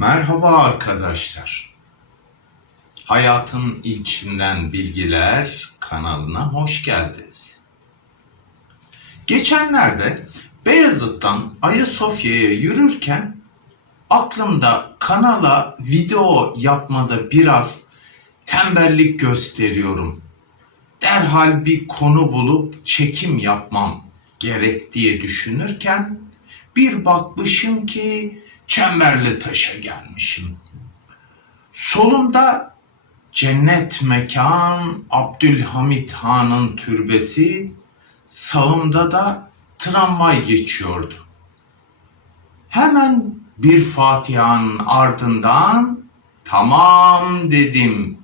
Merhaba arkadaşlar. Hayatın içinden bilgiler kanalına hoş geldiniz. Geçenlerde Beyazıt'tan Ayasofya'ya yürürken aklımda kanala video yapmada biraz tembellik gösteriyorum. Derhal bir konu bulup çekim yapmam gerek diye düşünürken bir bakmışım ki Çemberli Taş'a gelmişim. Solumda cennet mekan Abdülhamit Han'ın türbesi, sağımda da tramvay geçiyordu. Hemen bir Fatiha'nın ardından tamam dedim.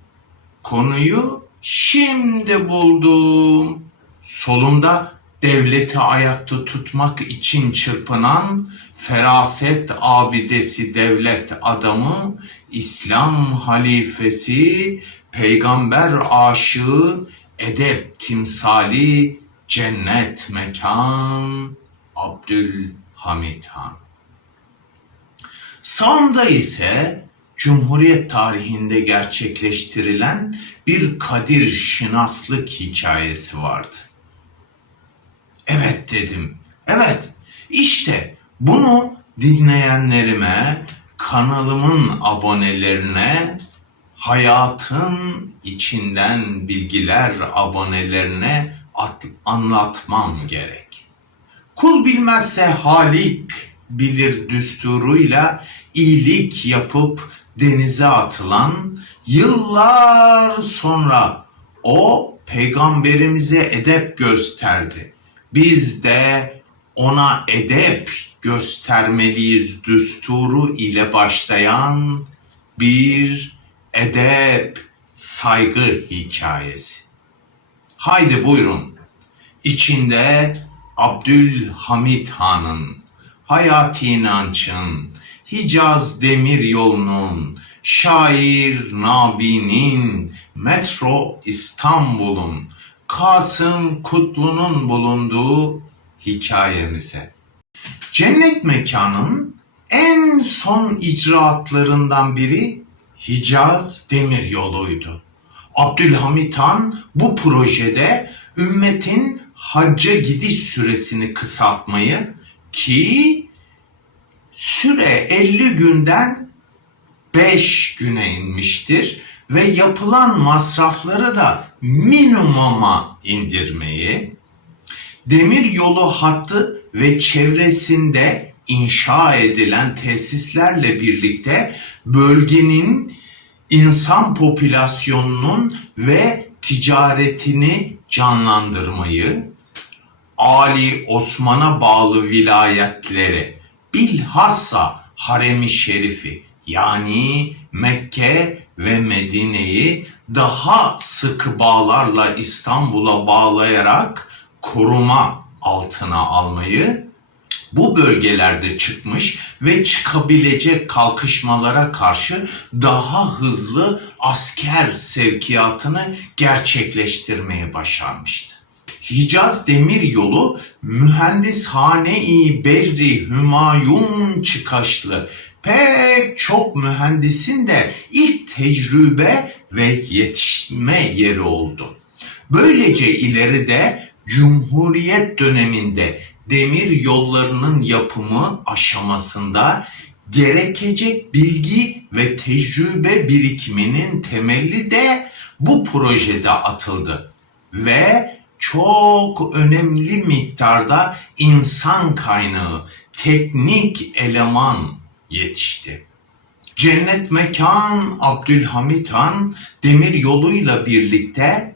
Konuyu şimdi buldum. Solumda devleti ayakta tutmak için çırpınan feraset abidesi devlet adamı, İslam halifesi, peygamber aşığı, edep timsali, cennet mekan, Abdülhamit Han. Sağımda ise Cumhuriyet tarihinde gerçekleştirilen bir Kadir Şinaslık hikayesi vardı. Evet dedim. Evet. İşte bunu dinleyenlerime, kanalımın abonelerine, hayatın içinden bilgiler abonelerine at- anlatmam gerek. Kul bilmezse Halik bilir düsturuyla iyilik yapıp denize atılan yıllar sonra o peygamberimize edep gösterdi. Biz de ona edep göstermeliyiz düsturu ile başlayan bir edep saygı hikayesi. Haydi buyurun. İçinde Abdülhamit Han'ın, Hayati İnanç'ın, Hicaz Demir Yolu'nun, Şair Nabi'nin, Metro İstanbul'un, Kasım Kutlu'nun bulunduğu hikayemize. Cennet mekanın en son icraatlarından biri Hicaz Demir Yolu'ydu. Abdülhamit Han bu projede ümmetin hacca gidiş süresini kısaltmayı ki süre 50 günden 5 güne inmiştir ve yapılan masrafları da minimuma indirmeyi, demir yolu hattı ve çevresinde inşa edilen tesislerle birlikte bölgenin insan popülasyonunun ve ticaretini canlandırmayı, Ali Osman'a bağlı vilayetlere bilhassa Harem-i Şerifi yani Mekke ve Medine'yi daha sıkı bağlarla İstanbul'a bağlayarak koruma altına almayı bu bölgelerde çıkmış ve çıkabilecek kalkışmalara karşı daha hızlı asker sevkiyatını gerçekleştirmeyi başarmıştı. Hicaz Demir Yolu mühendishane-i Berri Hümayun çıkaşlı pek çok mühendisin de ilk tecrübe ve yetişme yeri oldu. Böylece ileride Cumhuriyet döneminde demir yollarının yapımı aşamasında gerekecek bilgi ve tecrübe birikiminin temeli de bu projede atıldı ve çok önemli miktarda insan kaynağı, teknik eleman yetişti. Cennet Mekan Abdülhamit Han demir yoluyla birlikte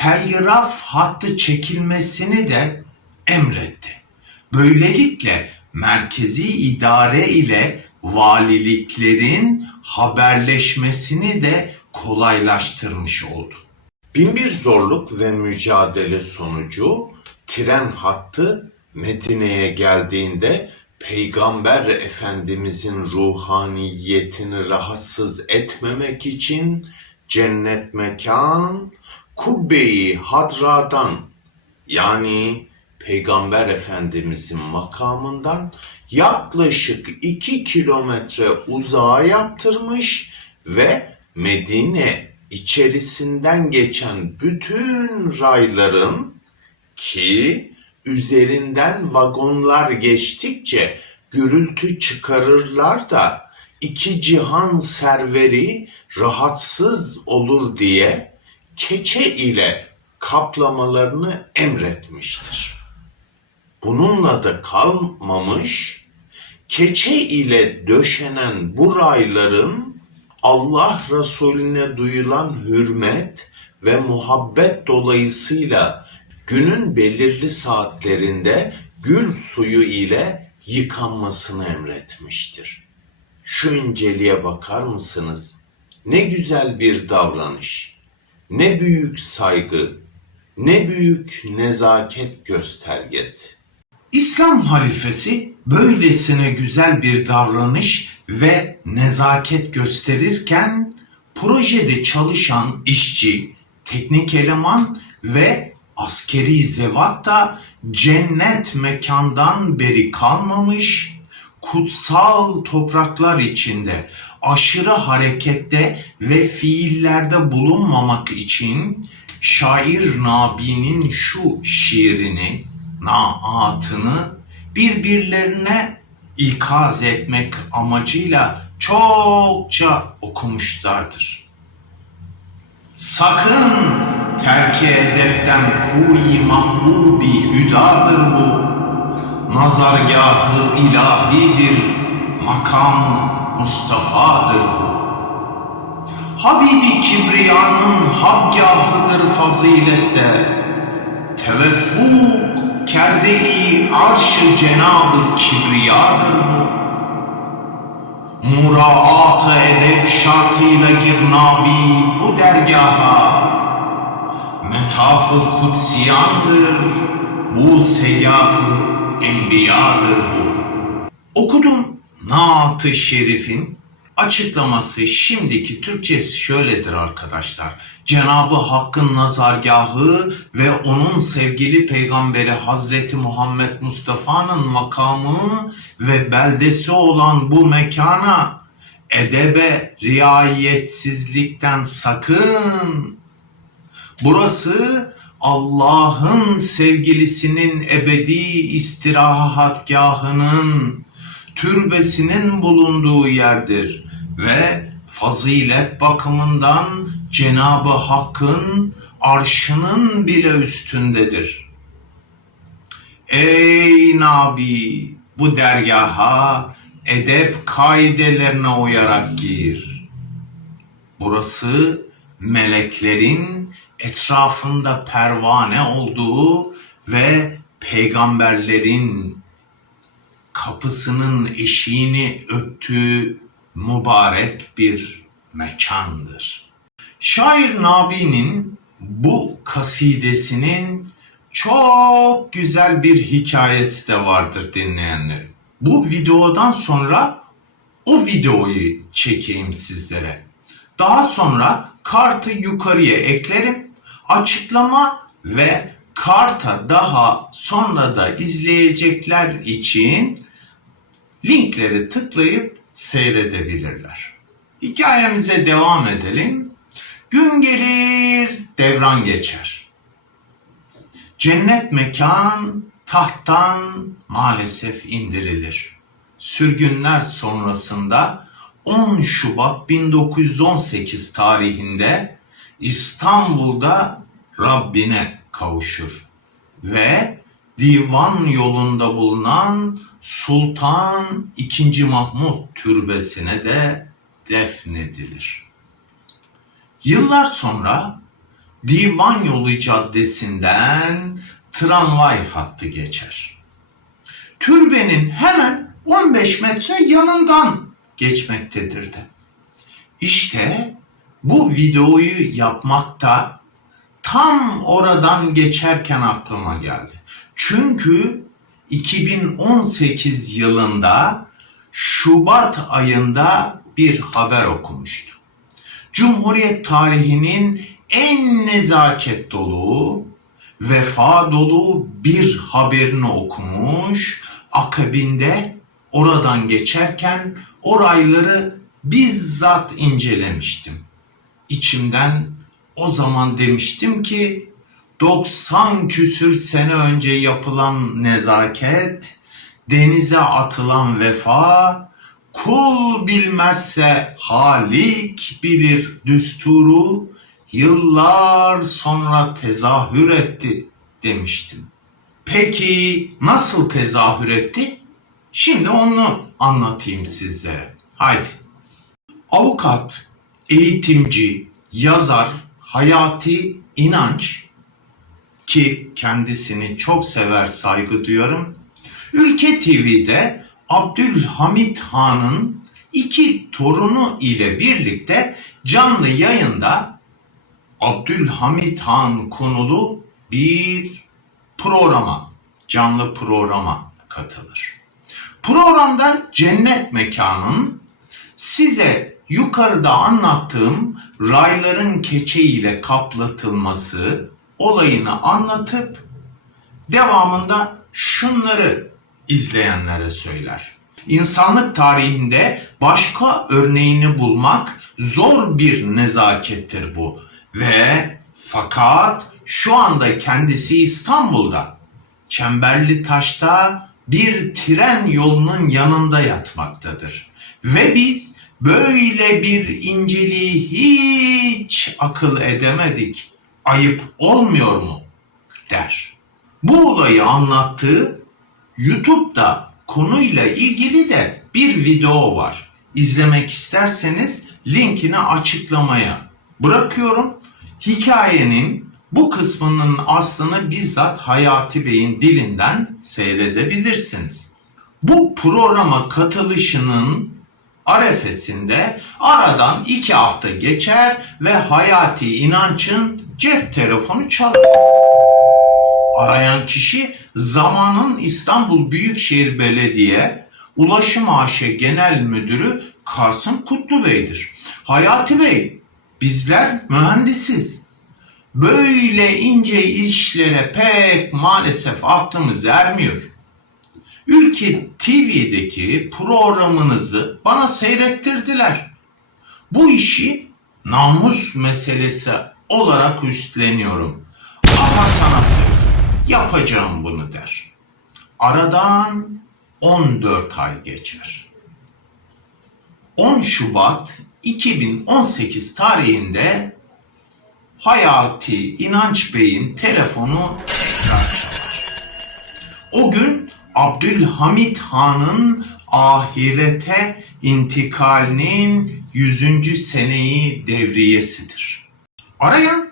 telgraf hattı çekilmesini de emretti. Böylelikle merkezi idare ile valiliklerin haberleşmesini de kolaylaştırmış oldu. Binbir zorluk ve mücadele sonucu tren hattı Medine'ye geldiğinde Peygamber Efendimizin ruhaniyetini rahatsız etmemek için cennet mekan kubbeyi hadradan yani Peygamber Efendimizin makamından yaklaşık 2 kilometre uzağa yaptırmış ve Medine içerisinden geçen bütün rayların ki üzerinden vagonlar geçtikçe gürültü çıkarırlar da iki cihan serveri rahatsız olur diye keçe ile kaplamalarını emretmiştir. Bununla da kalmamış, keçe ile döşenen bu rayların Allah Resulüne duyulan hürmet ve muhabbet dolayısıyla günün belirli saatlerinde gül suyu ile yıkanmasını emretmiştir. Şu inceliğe bakar mısınız? Ne güzel bir davranış, ne büyük saygı, ne büyük nezaket göstergesi. İslam halifesi böylesine güzel bir davranış ve nezaket gösterirken projede çalışan işçi, teknik eleman ve askeri zevat da cennet mekandan beri kalmamış, kutsal topraklar içinde aşırı harekette ve fiillerde bulunmamak için şair Nabi'nin şu şiirini, naatını birbirlerine ikaz etmek amacıyla çokça okumuşlardır. Sakın terki edepten kuyi mahbubi hüdadır bu. Nazargahı ilahidir, makam Mustafa'dır bu. Habibi Kibriya'nın habgahıdır fazilette. Teveffuk kerde-i arş-ı Cenab-ı Kibriya'dır bu. Muraat-ı edep şartıyla gir nabi bu dergaha. Metaf-ı kutsiyandır, bu segah-ı enbiyadır bu. Okudum Naat-ı Şerif'in açıklaması şimdiki Türkçesi şöyledir arkadaşlar. Cenabı Hakk'ın nazargahı ve onun sevgili peygamberi Hazreti Muhammed Mustafa'nın makamı ve beldesi olan bu mekana edebe riayetsizlikten sakın. Burası Allah'ın sevgilisinin ebedi istirahatgahının türbesinin bulunduğu yerdir ve fazilet bakımından Cenabı Hakk'ın arşının bile üstündedir. Ey Nabi bu dergaha edep kaidelerine uyarak gir. Burası meleklerin etrafında pervane olduğu ve peygamberlerin kapısının eşiğini öptüğü mübarek bir mekandır. Şair Nabi'nin bu kasidesinin çok güzel bir hikayesi de vardır dinleyenlerim. Bu videodan sonra o videoyu çekeyim sizlere. Daha sonra kartı yukarıya eklerim. Açıklama ve karta daha sonra da izleyecekler için linkleri tıklayıp seyredebilirler. Hikayemize devam edelim. Gün gelir, devran geçer. Cennet mekan tahttan maalesef indirilir. Sürgünler sonrasında 10 Şubat 1918 tarihinde İstanbul'da Rabbine kavuşur ve divan yolunda bulunan Sultan II. Mahmut türbesine de defnedilir. Yıllar sonra Divan Yolu Caddesi'nden tramvay hattı geçer. Türbenin hemen 15 metre yanından geçmektedir de. İşte bu videoyu yapmakta tam oradan geçerken aklıma geldi. Çünkü 2018 yılında Şubat ayında bir haber okumuştum. Cumhuriyet tarihinin en nezaket dolu, vefa dolu bir haberini okumuş, akabinde oradan geçerken o rayları bizzat incelemiştim. İçimden o zaman demiştim ki 90 küsür sene önce yapılan nezaket, denize atılan vefa, kul bilmezse halik bilir düsturu, yıllar sonra tezahür etti demiştim. Peki nasıl tezahür etti? Şimdi onu anlatayım sizlere. Haydi. Avukat, eğitimci, yazar Hayati İnanç ki kendisini çok sever saygı duyuyorum. Ülke TV'de Abdülhamit Han'ın iki torunu ile birlikte canlı yayında Abdülhamit Han konulu bir programa, canlı programa katılır. Programda cennet mekanın size yukarıda anlattığım rayların keçe ile kaplatılması olayını anlatıp devamında şunları izleyenlere söyler. İnsanlık tarihinde başka örneğini bulmak zor bir nezakettir bu ve fakat şu anda kendisi İstanbul'da Çemberli Taş'ta bir tren yolunun yanında yatmaktadır. Ve biz böyle bir inceliği hiç akıl edemedik. Ayıp olmuyor mu? der. Bu olayı anlattığı YouTube'da konuyla ilgili de bir video var. İzlemek isterseniz linkini açıklamaya bırakıyorum. Hikayenin bu kısmının aslını bizzat Hayati Bey'in dilinden seyredebilirsiniz. Bu programa katılışının arefesinde aradan iki hafta geçer ve Hayati İnanç'ın cep telefonu çalar. Arayan kişi zamanın İstanbul Büyükşehir Belediye Ulaşım AŞ Genel Müdürü Kasım Kutlu Bey'dir. Hayati Bey, bizler mühendisiz. Böyle ince işlere pek maalesef aklımız ermiyor. Ülke TV'deki programınızı bana seyrettirdiler. Bu işi namus meselesi olarak üstleniyorum. Ama sana yapacağım bunu der. Aradan 14 ay geçer. 10 Şubat 2018 tarihinde Hayati İnanç Bey'in telefonu tekrar. O gün Abdülhamit Han'ın ahirete intikalinin 100. seneyi devriyesidir. Arayan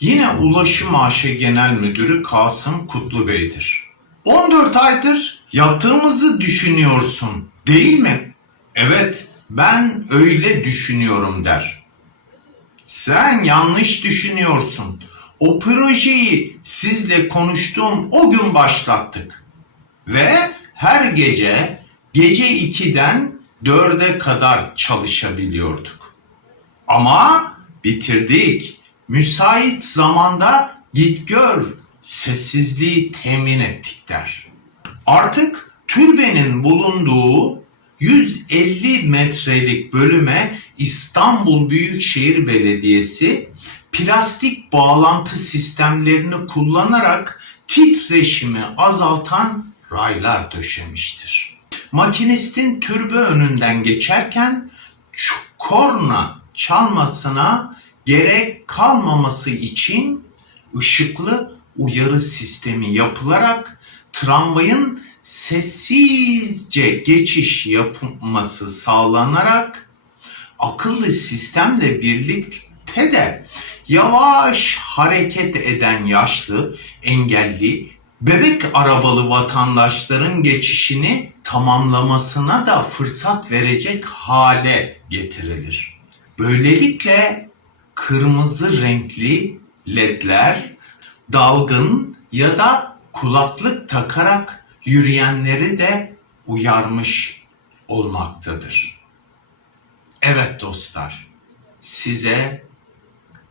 yine Ulaşım AŞ Genel Müdürü Kasım Kutlu Bey'dir. 14 aydır yattığımızı düşünüyorsun değil mi? Evet ben öyle düşünüyorum der. Sen yanlış düşünüyorsun. O projeyi sizle konuştuğum o gün başlattık. Ve her gece gece 2'den 4'e kadar çalışabiliyorduk. Ama bitirdik. Müsait zamanda git gör sessizliği temin ettik der. Artık türbenin bulunduğu 150 metrelik bölüme İstanbul Büyükşehir Belediyesi plastik bağlantı sistemlerini kullanarak titreşimi azaltan raylar döşemiştir. Makinistin türbe önünden geçerken korna çalmasına gerek kalmaması için ışıklı uyarı sistemi yapılarak tramvayın sessizce geçiş yapılması sağlanarak akıllı sistemle birlikte de yavaş hareket eden yaşlı, engelli, bebek arabalı vatandaşların geçişini tamamlamasına da fırsat verecek hale getirilir. Böylelikle kırmızı renkli ledler dalgın ya da kulaklık takarak yürüyenleri de uyarmış olmaktadır. Evet dostlar, size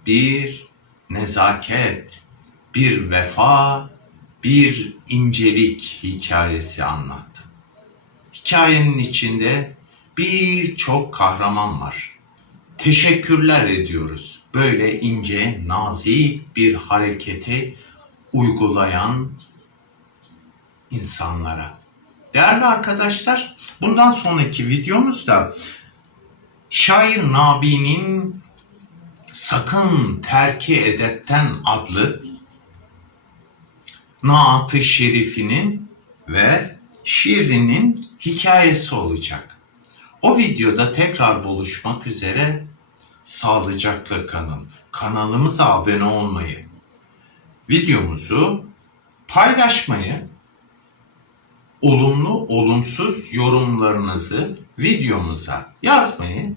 bir nezaket, bir vefa, bir incelik hikayesi anlattım. Hikayenin içinde birçok kahraman var. Teşekkürler ediyoruz. Böyle ince, nazik bir hareketi uygulayan insanlara. Değerli arkadaşlar, bundan sonraki videomuzda Şair Nabi'nin Sakın Terki Edepten adlı Naat-ı Şerifinin ve şiirinin hikayesi olacak. O videoda tekrar buluşmak üzere sağlıcakla kalın. Kanalımıza abone olmayı, videomuzu paylaşmayı, olumlu olumsuz yorumlarınızı videomuza yazmayı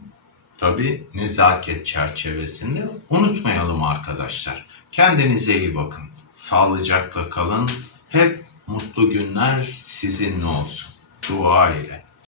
tabi nezaket çerçevesinde unutmayalım arkadaşlar. Kendinize iyi bakın. Sağlıcakla kalın. Hep mutlu günler sizinle olsun. Dua ile.